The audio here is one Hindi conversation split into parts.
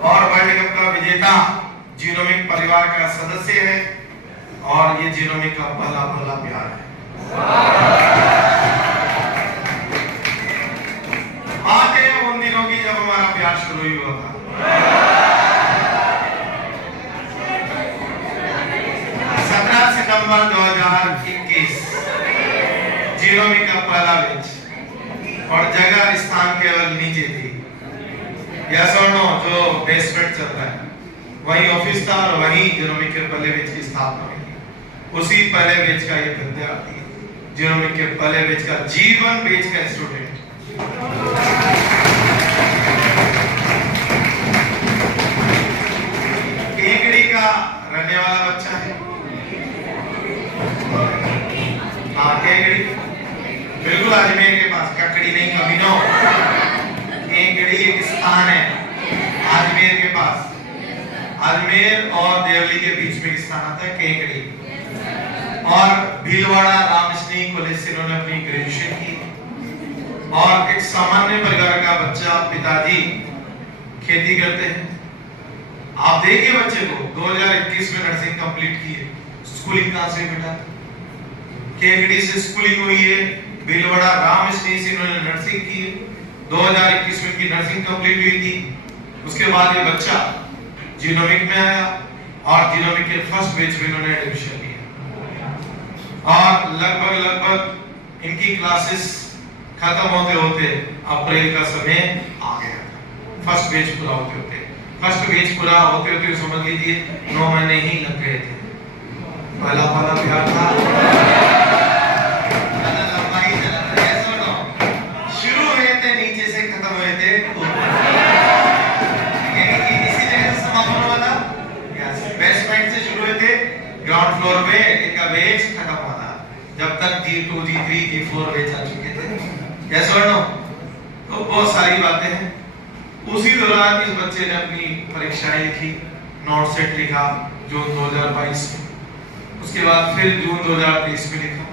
और वर्ल्ड कप का विजेता जीनोमिक परिवार का सदस्य है और ये जीनोमिक का पहला पहला प्यार है। बात है उन दिनों की जब हमारा प्यार शुरू ही हुआ था। 17 सितंबर 2021 जीनोमिक का पहला मैच और जगह स्थान केवल नीचे थी। यस और नो, जो बेसमेंट चल रहा है वही ऑफिस था और वही जीनोमिक के पहले बैच की स्थापना हुई। उसी पहले बैच का ये विद्यार्थी जीनोमिक के पहले बैच का जीवन बैच का स्टूडेंट। केकड़ी का रहने वाला बच्चा है। हाँ, केकड़ी बिल्कुल अजमेर के पास, ककड़ी नहीं, कभी नो। केकड़ी एक स्थान है अजमेर के पास। अजमेर और देवली के बीच में स्थान आता है केकड़ी। और भीलवाड़ा रामकृष्ण कॉलेज से इन्होंने अपनी ग्रेजुएशन की। और एक सामान्य परिवार का बच्चा, पिताजी खेती करते हैं। आप देखिए बच्चे को 2021 में नर्सिंग कंप्लीट की है। स्कूलिंग कहां से बेटा? केकड़ी से स्कूलिंग हुई है। भीलवाड़ा रामकृष्ण से इन्होंने नर्सिंग की है। 2021 में की नर्सिंग कंप्लीट हुई थी। उसके बाद ये बच्चा जीनोमिक में आया और जीनोमिक के फर्स्ट बैच में इन्होंने एडमिशन लिया और लगभग इनकी क्लासेस खत्म होते होते अप्रैल का समय आ गया। फर्स्ट बैच पूरा होते होते समझ लीजिए 9 महीने ही लग गए थे। पहला प्यार था। शुरू हुए थे नीचे से, खत्म हुए थे बेसमेंट से शुरू हुए थे, ग्राउंड फ्लोर पे इनका बैच खत्म हुआ था जब तक G2 G3 G4 बैच आ चुके थे। यस और नो? तो बहुत सारी बातें हैं। उसी दौरान इस बच्चे ने अपनी परीक्षाएं लिखी, नोट सेट लिखा जून 2022 में। उसके बाद फिर जून 2023 में लिखा।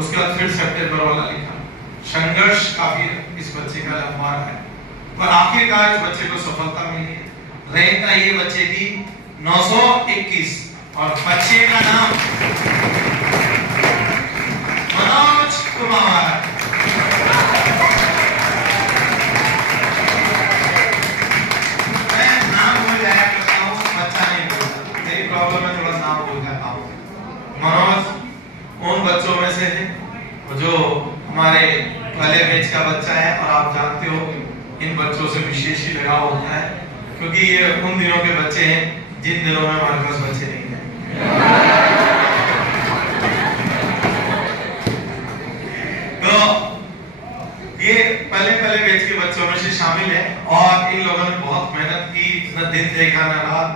उसके बाद फिर सितंबर वाला लिखा। संघर्ष काफी इस बच्चे का लंबा है पर आखिरकार इस बच्चे को सफलता मिली है। रैंक आई है बच्चे की 921 और बच्चे का नाम मनोज कुमार। मैं नाम भूल जाया करता हूँ, बच्चा नहीं भूलता। मेरी प्रॉब्लम है, थोड़ा नाम भूल जाता हूँ। मनोज उन बच्चों में से है जो हमारे पहले बैच का बच्चा है और आप जानते हो इन बच्चों से विशेष ही लगाव होता है क्योंकि ये उन दिनों के बच्चे हैं जिन दिनों में हमारे पास बच्चे नहीं हैं। तो ये पहले बैच के बच्चों में से शामिल है और इन लोगों ने बहुत मेहनत की, न दिन देखा न रात।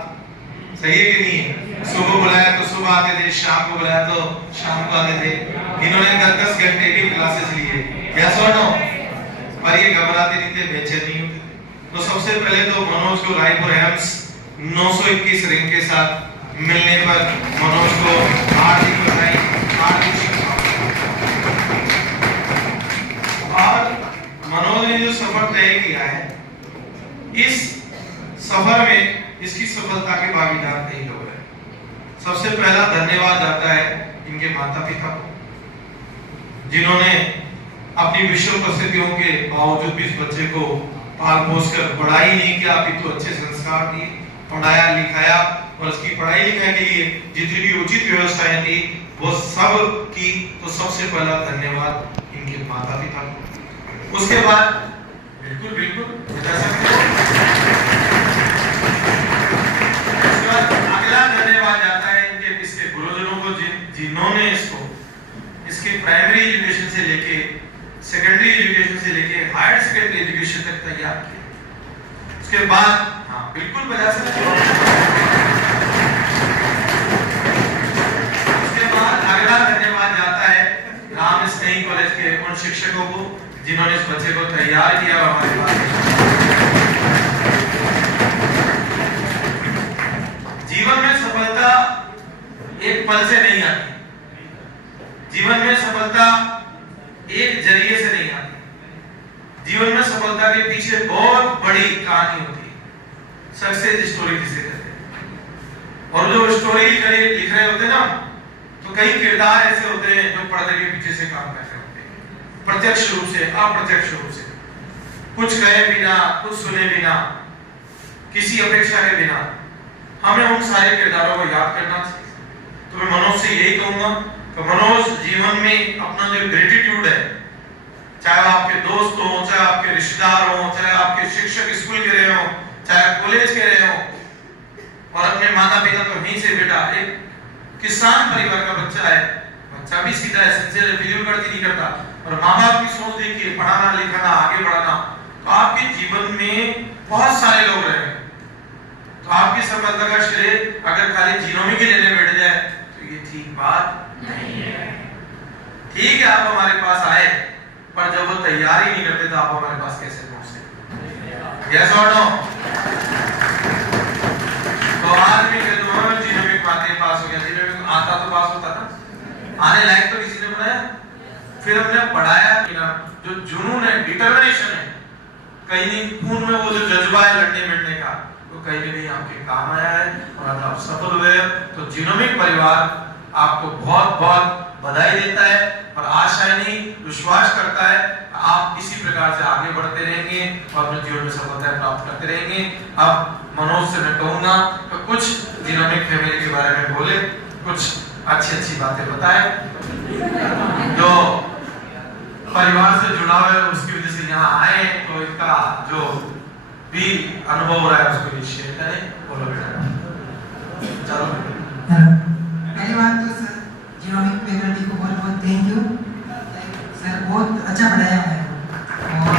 सही है कि नहीं है? सुबह बुलाया तो सुबह आते थे, शाम को बुलाया तो शाम को आते थे। इन्होंने 10-10 घंटे की क्लासेस लिए। यस और नो? पर ये घबराते नहीं थे, बेचैन नहीं होते थे। तो सबसे पहले तो मनोज को रायपुर एम्स 921 रैंक के साथ मिलने पर मनोज को हार्दिक बधाई, हार्दिक शुभकामनाएं। और मनोज ने जो सफर तय किया है, इस सफर में इसकी सफलता के भागीदार कई लोग हैं। सबसे पहला धन्यवाद जाता है इनके माता पिता को जिन्होंने अपनी विश्व परिस्थितियों के बावजूद भी इस बच्चे को पाल पोस कर बड़ा ही नहीं किया, अपितु अच्छे संस्कार दिए, पढ़ाया लिखाया और उसकी पढ़ाई लिखाई के लिए जितनी भी उचित व्यवस्थाएं थी वो सब की। तो सबसे पहला धन्यवाद इनके माता पिता को। उसके बाद बिल्कुल बता सकते हो। उसके बाद अगला धन्यवाद जाता है इनके इसके गुरुजनों को जिन्होंने इसके प्राइमरी एजुकेशन से लेके सेकेंडरी एजुकेशन से लेके हायर सेकेंडरी एजुकेशन तक तैयार किया। उसके बाद हाँ बिल्कुल बता सकते हो। उसके बाद अगला धन्यवाद जाता है रामकृष्ण कॉलेज के उन शिक्षकों को जिन्होंने इस बच्चे को तैयार किया और हमारे पास। जीवन में सफलता एक पल से नहीं आती। जीवन में सफलता एक जरिए से नहीं आती। जीवन में सफलता के पीछे बहुत बड़ी कहानी होती है। सक्सेस स्टोरी जिसे कहते हैं। और जो स्टोरी लिख रहे होते हैं ना, तो कई किरदार ऐसे होते हैं जो पर्दे के पीछे से काम कर रहे होते हैं, प्रत्यक्ष रूप से अप्रत्यक्ष रूप से, कुछ कहे बिना, कुछ सुने बिना, किसी अपेक्षा के बिना। हमें उन सारे किरदारों को याद करना चाहिए। तो मैं मनोज से यही कहूंगा कि मनोज जीवन में अपना जो ग्रेटिट्यूड है, चाहे आपके दोस्त हो, चाहे आपके रिश्तेदार हो, चाहे आपके शिक्षक स्कूल के रहे हो, चाहे कॉलेज के रहे हो, और अपने माता पिता तो नहीं से बेटा एक किसान परिवार का बच्चा है, बच्चा भी सीधा है, सिंसियर है, फिजूल खर्ची नहीं करता, और माँ बाप की सोच देखिए, पढ़ाना लिखाना आगे बढ़ाना, तो आपके जीवन में बहुत सारे लोग रहे। तो आपकी सफलता का श्रेय अगर खाली जीनोमी के लेने बैठ जाए तो ये ठीक बात नहीं है। ठीक है, आप हमारे पास आए, पर जब वो तैयारी नहीं करते तो आप हमारे पास कैसे पहुंचते? यस और नो? तो आज भी कह दो जीनोमिक बातें पास हो गया, जीनोमिक आता तो पास होता था, आने लायक तो किसी ने बनाया, फिर हमने पढ़ाया कि ना जो जुनून है, डिटरमिनेशन है, कहीं नहीं खून में वो जो जज्बा है लड़ने मिलने का, तो कहीं ना कहीं आपके काम आया है और आज आप सफल हुए। तो जीनोमिक परिवार आपको बहुत बहुत बधाई देता है और आशा नहीं विश्वास करता है आप इसी प्रकार से आगे बढ़ते रहेंगे और अपने जीवन में सफलता प्राप्त करते रहेंगे। अब मनोज से मैं कहूंगा तो कुछ जीनोमिक फैमिली के बारे में बोले, कुछ अच्छी बातें बताए। जो परिवार से जुड़ा हुआ है उसकी वजह से यहाँ आए, तो इनका जो भी अनुभव हो रहा है उसको शेयर करें। बोलो बेटा, चलो। पहली बात तो सर जीनोमिक फैकल्टी को बहुत बहुत थैंक यू सर, बहुत अच्छा पढ़ाया है। और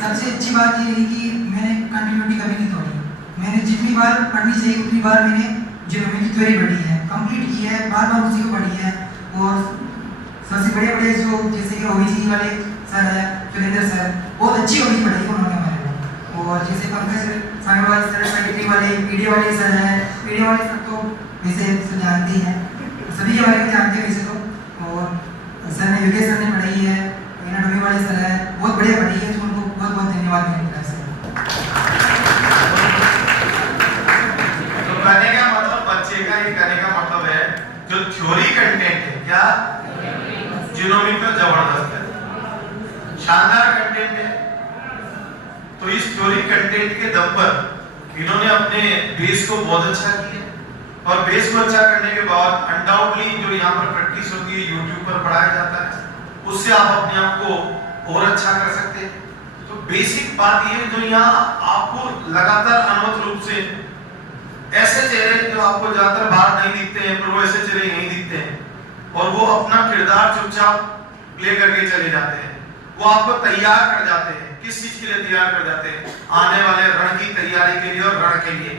सबसे अच्छी बात ये है कि मैंने कंटिन्यूटी कभी नहीं तोड़ी। मैंने जितनी बार पढ़नी चाहिए उतनी बार मैंने जीनोमिक की थ्योरी पढ़ी है, कंप्लीट की है, बार बार उसी को पढ़ी है। और सबसे बड़े जो जैसे कि ओबीजी वाले सर है, सुरेंद्र सर, बहुत अच्छी ओबीजी पढ़ाई उन्होंने हमारे को। और जैसे पंकज सांगवाल सर, साइकिट्री वाले, पीडी वाले सर है, पीडी वाले सर तो वैसे तो जानते हैं, सभी के बारे में जानते हैं वैसे तो। और सर ने योगेश सर ने पढ़ाई है, एनाटॉमी वाले सर है, बहुत बढ़िया पढ़ाई है, तो उनको बहुत बहुत धन्यवाद मेरी तरफ से। तो कहने का मतलब बच्चे का ये कहने का मतलब है जो थ्योरी कंटेंट है क्या जीनोमिक में जबरदस्त है, शानदार कंटेंट है। तो इस थ्योरी कंटेंट के दम पर इन्होंने अपने बेस को बहुत अच्छा किया, और बेस को अच्छा करने के बाद अनडाउटली जो यहाँ पर प्रैक्टिस होती है, यूट्यूब पर पढ़ाया जाता है, उससे आप अपने आप को और अच्छा कर सकते हैं। तो बेसिक बात ये जो यहाँ आपको लगातार अनवरत रूप से ऐसे चेहरे जो आपको ज्यादातर बाहर नहीं दिखते हैं, पर वो ऐसे चेहरे यहीं दिखते हैं, और वो अपना किरदार चुपचाप प्ले करके चले जाते हैं, वो आपको तैयार कर जाते हैं। किस चीज के लिए तैयार कर जाते हैं? आने वाले रण की तैयारी के लिए और रण के लिए।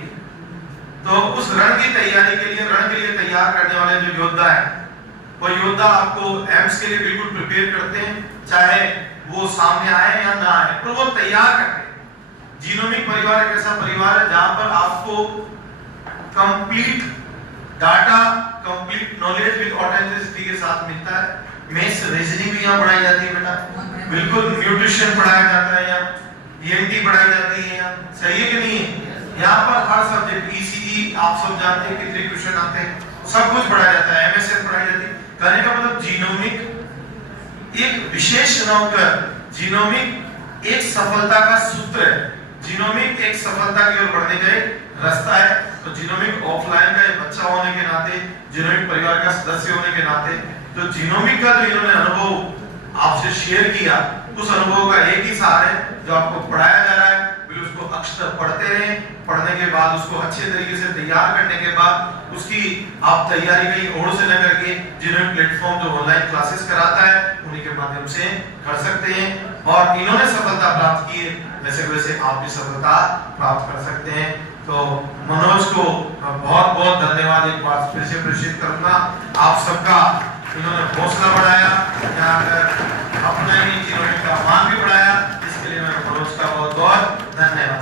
तो उस रण की तैयारी के लिए, रण के लिए तैयार करने वाले जो योद्धा है, वो योद्धा आपको एम्स के लिए बिल्कुल प्रिपेयर करते हैं, चाहे वो सामने आए या ना आए, पर वो तैयार करते हैं। जीनोमिक परिवार एक ऐसा परिवार है जहां पर आपको complete data, complete knowledge with authenticity के साथ मिलता है। मैथ्स, रीजनिंग भी यहाँ पढ़ाई जाती है बेटा, बिल्कुल न्यूट्रिशन पढ़ाया जाता है, यहाँ ईएनटी पढ़ाई जाती है, यहाँ सही है कि नहीं है? यहाँ पर हर सब्जेक्ट, ईसीई आप सब जानते हैं कितने क्वेश्चन आते हैं, सब कुछ पढ़ाया जाता है, एमएसएन पढ़ाई जाती है। कहने का मतलब जीनोमिक एक विशेष नौकर, जीनोमिक एक सफलता का सूत्र है, जीनोमिक एक सफलता की ओर बढ़ने का एक रास्ता है। तो जीनोमिक ऑफलाइन का एक बच्चा होने के नाते, जीनोमिक परिवार का सदस्य होने के नाते, तो जीनोमिक का जो इन्होंने अनुभव आपसे शेयर किया, उस अनुभव का एक ही सार है जो आपको पढ़ाया जा रहा है, फिर उसको अक्षर पढ़ते रहें, पढ़ने के बाद उसको अच्छे तरीके से तैयार करने के बाद उसकी आप तैयारी कहीं और से न करके जिन्होंने प्लेटफॉर्म जो ऑनलाइन क्लासेस कराता है उन्हीं के माध्यम से कर सकते हैं। और इन्होंने सफलता प्राप्त की है, वैसे वैसे आप भी सफलता प्राप्त कर सकते हैं। तो मनोज को बहुत बहुत धन्यवाद एक बार फिर से प्रेषित करूंगा। आप सबका इन्होंने हौसला बढ़ाया, यहाँ पर अपना ही जीवन का मान भी बढ़ाया, इसके लिए मैं मनोज का बहुत बहुत धन्यवाद।